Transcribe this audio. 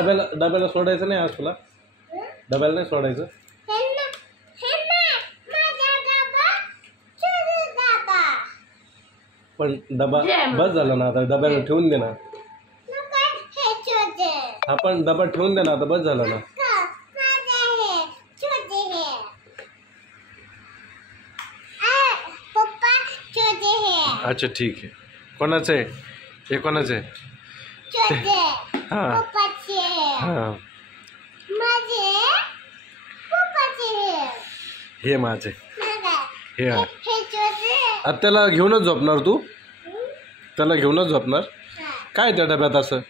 डब्याला सोडायचं नाही आज तुला, डब्याला नाही सोडायचं. पण डबा बस झाला ना आता, डब्याला ठेवून दे ना. आपण डबा ठेवून दे ना आता, बस झाला ना. अच्छा ठीक आहे. कोणाचं आहे हे, कोणाचं आहे? हां हां हे माझे हे. आता त्याला घेऊनच झोपणार तू, त्याला घेऊनच झोपणार. काय त्या डब्यात असं?